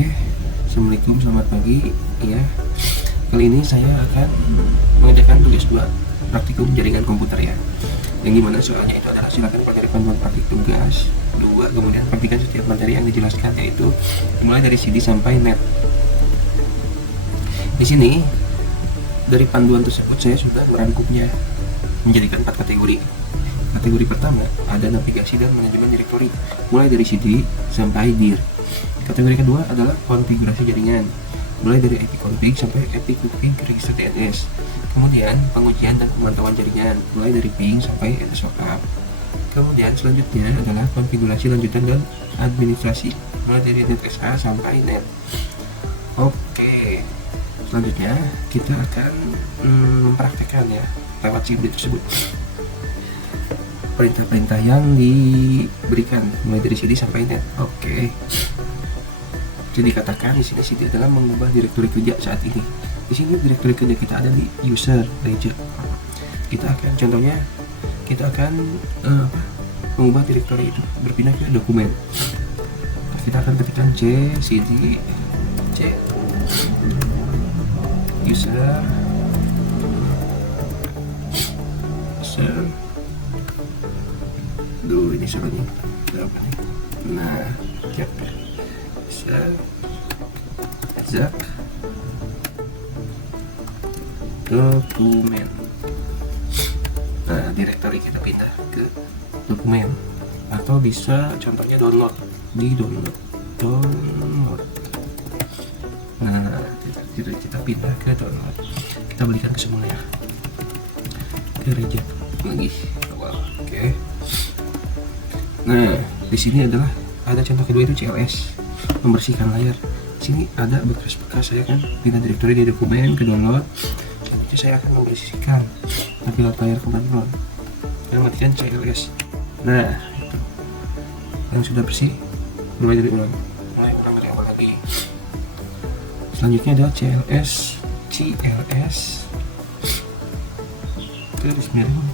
Oke, assalamualaikum, selamat pagi. Ya, kali ini saya akan mengerjakan tugas 2 praktikum jaringan komputer ya. Yang gimana soalnya itu adalah silakan pelajari panduan praktik tugas 2, kemudian praktikan setiap materi yang dijelaskan, yaitu mulai dari CD sampai net. Di sini dari panduan tersebut saya sudah merangkumnya menjadikan 4 kategori. Kategori pertama ada navigasi dan manajemen direktori, mulai dari CD sampai dir. Kategori kedua adalah konfigurasi jaringan, mulai dari IP config sampai IP config register DNS. Kemudian pengujian dan pemantauan jaringan, mulai dari ping sampai NSOAP. Kemudian selanjutnya adalah konfigurasi lanjutan dan administrasi, mulai dari NetSA sampai net. Oke, selanjutnya kita akan mempraktekkan ya lewat CD tersebut perintah-perintah yang diberikan mulai dari CD sampai net. Oke. Jadi dikatakan di sini CD adalah mengubah direktori kerja saat ini. Di sini direktori kerja kita ada di user region. Kita akan mengubah direktori itu berpindah ke dokumen. Kita akan ketikkan c cd c user ini sebenarnya berapa nih? Nah, zak dokumen. Nah, direktori kita pindah ke dokumen, atau bisa contohnya download di download. Nah, kita pindah ke download. Kita berikan ke semua ya, ke reject lagi awal. Oke. Nah, di sini ada contoh kedua, itu CLS, membersihkan layar. Di sini ada bekas-bekas saya kan pindah direktori di dokumen ke download. Jadi saya akan membersihkan tampilan layar ke download. Yang matikan CLS. Nah, itu yang sudah bersih mulai dari ulang dari awal lagi. Selanjutnya ada CLS garis miring.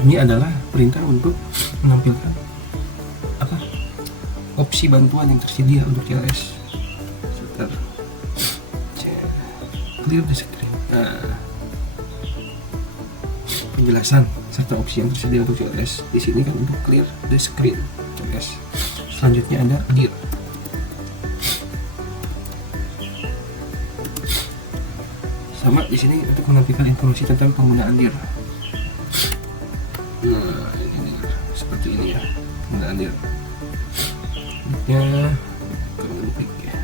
Ini adalah perintah untuk menampilkan opsi bantuan yang tersedia untuk CLS. Clear the screen. Nah, penjelasan serta opsi yang tersedia untuk CLS di sini kan untuk clear the screen CLS. Selanjutnya ada dir. Sama di sini untuk menampilkan informasi tentang penggunaan dir. Nah, ini seperti ini ya penggunaan dir. Config ya,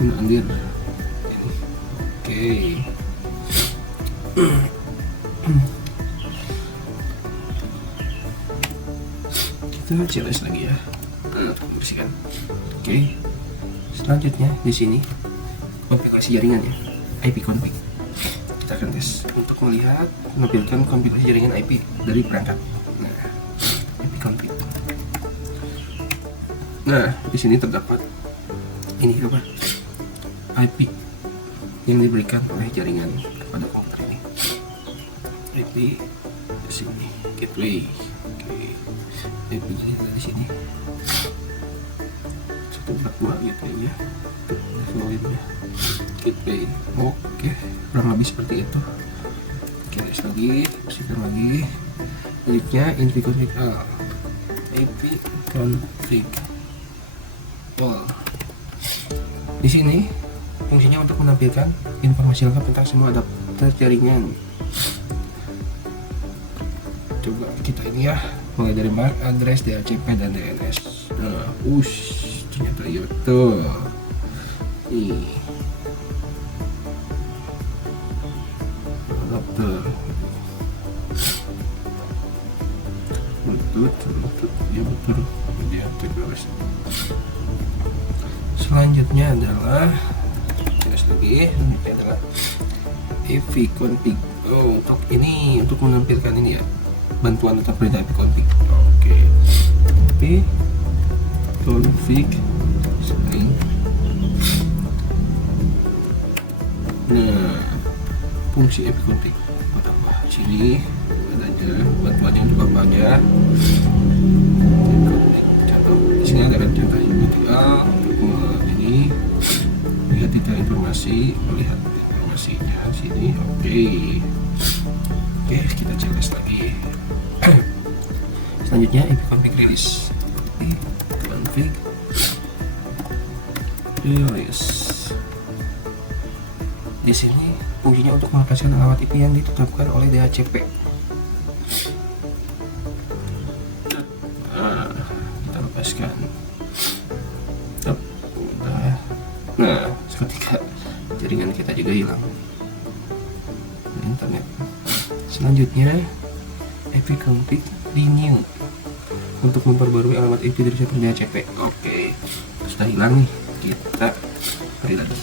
penggunaan dir. Oke. Kita CLS lagi ya. Bersihkan. Oke. Selanjutnya di sini konfigurasi jaringan ya, IP config. Kita akan tes untuk melihat menampilkan konfigurasi jaringan IP dari perangkat. Nah, IP config. Nah, di sini terdapat ini apa? IP yang diberikan oleh jaringan kepada komputer ini. IP di sini, gateway. Oke. IP di sini. 142 gateway-nya. Volume-nya. Gateway. Oke, kurang lebih seperti itu. Oke, lagi, bersihkan lagi. Selanjutnya IP config all. IP config all. Di sini fungsinya untuk menampilkan informasi lengkap tentang semua adapter jaringan. Coba kita ini ya, mulai dari MAC, address, DHCP, dan DNS. Nah, ternyata itu. Nih. Adapter. Bluetooth, ya betul. Dia terus. Selanjutnya adalah lagi, ini adalah IP config. Untuk ini untuk menampilkan ini ya, bantuan atau perintah IP config. Oke. IP config string. Nah, fungsi IP config tambah sini ada aja bantuannya untuk apa aja. Contoh di Sini ada kan contohnya material untuk ini, lihat detail informasi, melihat informasinya sini. Oke, kita CLS lagi. Selanjutnya config release. Config release. Di sini fungsinya untuk melepaskan alamat IP yang ditetapkan oleh DHCP. Kita lepaskan. Nah, seketika jaringan kita juga hilang. Internet. Selanjutnya ipconfig renew untuk memperbarui alamat IP dari server DHCP. Oke, sudah hilang nih. Kita beri lagi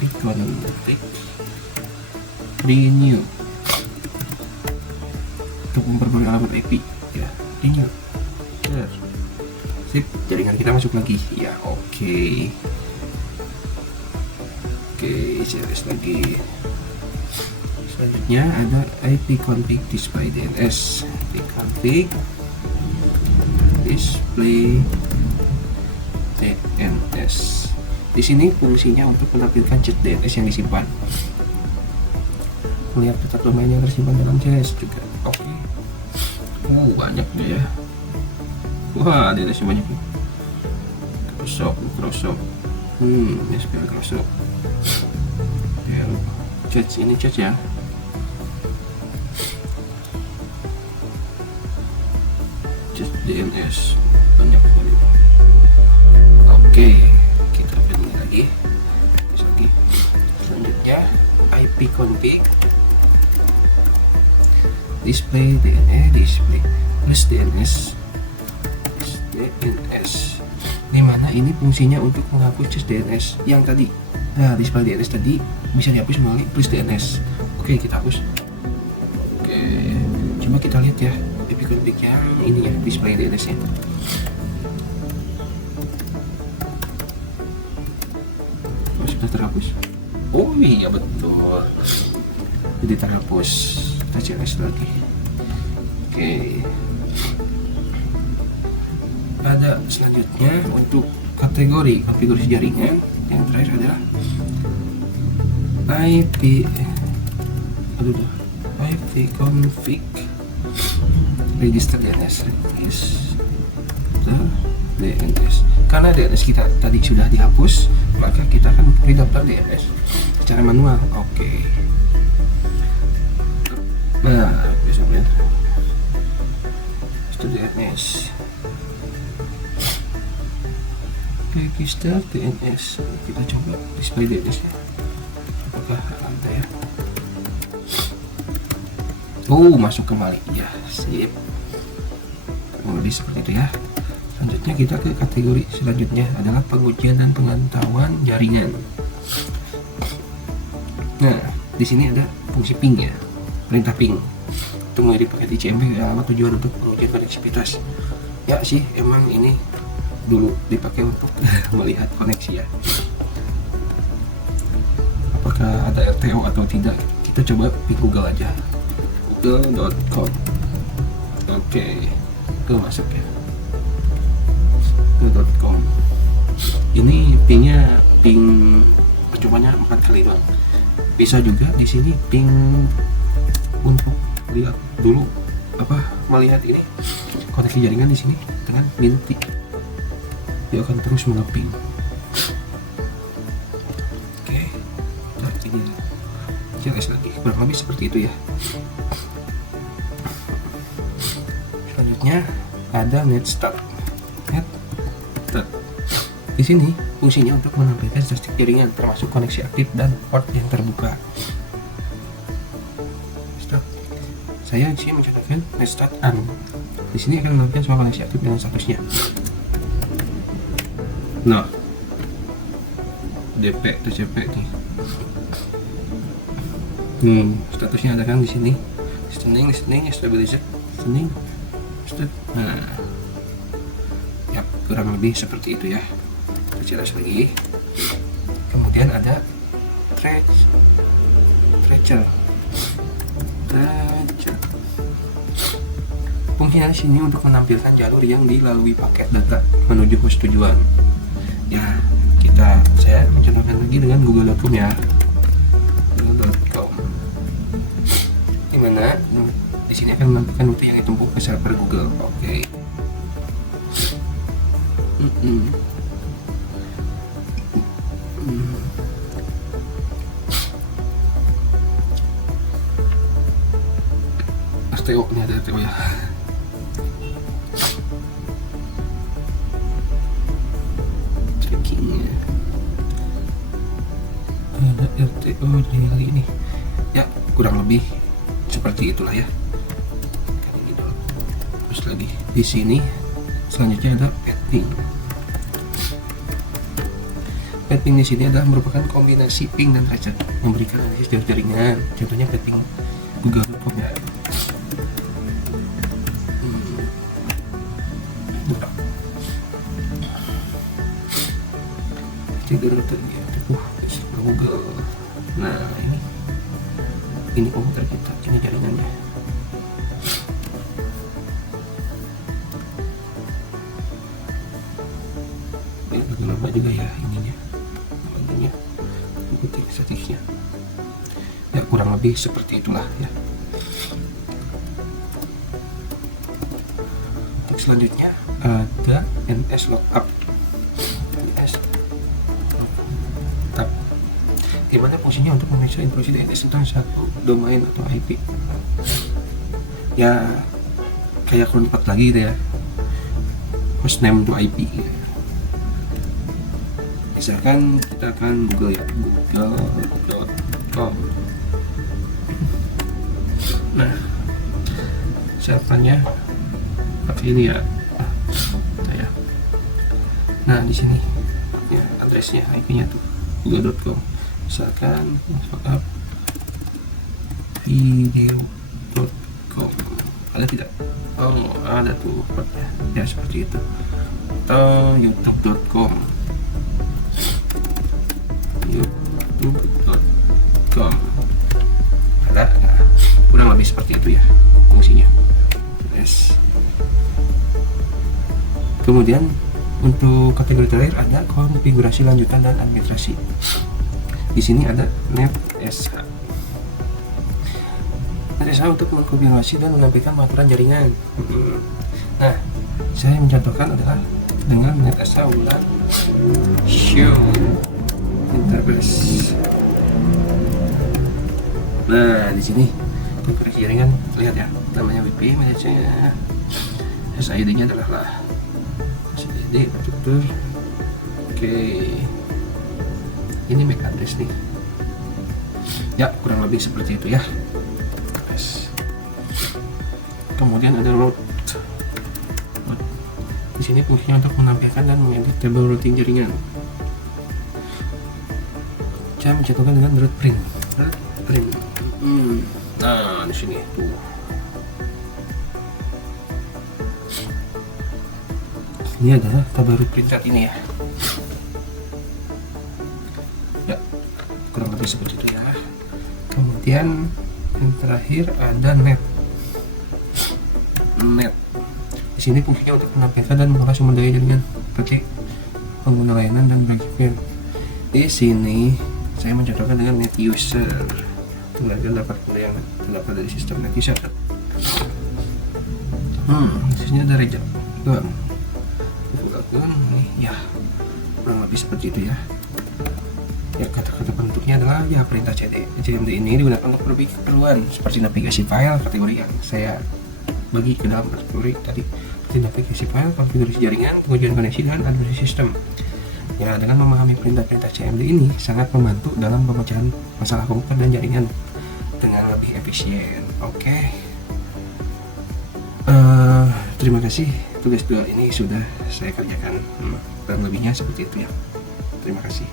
ipconfig renew untuk memperbarui alamat IP. Ya, renew. Sip, jaringan kita masuk lagi. Ya, oke, CLS lagi. Selanjutnya ada ipconfig display DNS. ipconfig display DNS. Di sini fungsinya untuk menampilkan chat DNS yang disimpan. Melihat petak domain yang tersimpan dalam CLS juga. Oke. Banyak ya. Wah, DNS banyak. Microsoft. SQL Microsoft. Ya, ini chat ya. Chat DNS banyak sekali. Oke, kita pilih lagi. Selanjutnya ipconfig display plus DNS. Dimana ini fungsinya untuk menghapus chat DNS yang tadi. Nah, display DNS tadi bisa dihapus melalui plus DNS. Oke, kita hapus. Oke, coba kita lihat ya ipconfig yang ini ya, display DNS nya. Sudah terhapus. Oh iya, betul, jadi terhapus. Kita CLS lagi. Oke, ada selanjutnya untuk kategori konfigurasi jaringan. Yang terakhir adalah ipconfig register DNS. Karena DNS kita tadi sudah dihapus, maka kita akan mendaftar DNS secara manual. Oke. Nah, biasanya DNS register DNS. Kita coba display DNS nya apakah ada ya. Oh, masuk kembali ya, sip. Lebih seperti itu ya. Selanjutnya kita ke kategori selanjutnya adalah pengujian dan pengetahuan jaringan. Nah, di sini ada fungsi ping ya, perintah ping untuk mengirim paket ICMP ke alamat tujuan untuk pengujian konektivitas. Ya sih, emang ini dulu dipakai untuk melihat koneksi ya. Apakah ada RTO atau tidak? Kita coba di Google aja, google.com. Oke, ke masuk ya, google.com. Ini pingnya ping percobanya 4 kali bang. Bisa juga di sini ping untuk lihat dulu melihat ini koneksi jaringan di sini dengan bintik. Dia akan terus mengeping. Oke, nah ini CLS lagi, kurang lebih seperti itu ya. Selanjutnya ada netstart. Di sini fungsinya untuk menampilkan statistik jaringan termasuk koneksi aktif dan port yang terbuka. Saya di sini mencatatkan netstart on. Di sini akan menampilkan semua koneksi aktif dengan statusnya. Nah, DP atau CP nih. Statusnya ada kan di sini. Listening, stabilizer, listening, start. Nah, ya kurang lebih seperti itu ya. Kita jelas lagi. Kemudian ada tracer. fungsinya di sini untuk menampilkan jalur yang dilalui paket data menuju host tujuan. Ya, saya mencontohkan lagi dengan google.com ya. google.com, dimana di sini akan menampilkan rute yang ditempuh ke server Google. Oke. RTO, ini ada RTO ya. Trackingnya ada RTO jadi kali ini ya, kurang lebih seperti itulah ya. Terus lagi di sini selanjutnya ada ping. Ping di sini adalah merupakan kombinasi ping dan tracer, memberikan analisis dari jaringan. Contohnya ping google.com ya. Rutenya Google. Nah, ini komputer kita, ini jaringannya. Ini agak lama juga ya ininya, bagiannya, ikuti statistiknya. Ya kurang lebih seperti itulah ya. Untuk selanjutnya ada NS lookup. Dimana fungsinya untuk memeriksa intrusi DNS tentang satu domain atau IP. Ya kayak Cron 4 lagi gitu ya, hostname to IP gitu. Misalkan kita akan Google ya, google.com. Nah, servernya pakai ini ya. Nah di sini ya addressnya, IP-nya tuh google.com. Misalkan lookup video.com, ada tidak? Oh ada tuh portnya ya, seperti itu. Atau youtube.com, ada. Nah, kurang lebih seperti itu ya fungsinya. Yes. Kemudian untuk kategori terakhir ada konfigurasi lanjutan dan administrasi. Di sini ada NetSH. NetSH untuk mengkonfigurasi dan menampilkan pengaturan jaringan. Nah, saya mencontohkan adalah dengan NetSH ulang show interface. Nah, di sini konfigurasi jaringan lihat ya, namanya WP, manajernya SID-nya adalah SID betul. Oke. Ini MAC address nih ya, kurang lebih seperti itu ya. Yes. Kemudian ada route. Di sini fungsinya untuk menampilkan dan mengedit tabel routing jaringan. Saya mencontohkan dengan route print. Nah di sini tuh ini adalah tabel route print saat ini ya. Kurang lebih seperti itu ya. Kemudian yang terakhir ada net. Di sini fungsinya untuk menampilkan dan mengolah sumber daya jaringan seperti pengguna layanan dan bagian. Di sini saya mencontohkan dengan net user. Kemudian dapat yang terdapat dari sistem net user. Di sini ada reject. Ya, kurang lebih seperti itu ya. Ya, kata-kata bentuknya adalah ya perintah CMD ini digunakan untuk berbagai keperluan seperti navigasi file, kategori yang saya bagi ke dalam kategori tadi, seperti navigasi file, konfigurasi jaringan, pengujian koneksi, dan administrasi sistem. Ya, dengan memahami perintah-perintah CMD ini sangat membantu dalam pemecahan masalah komputer dan jaringan dengan lebih efisien. Oke. Terima kasih, tugas 2 ini sudah saya kerjakan. Dan lebihnya seperti itu ya. Terima kasih.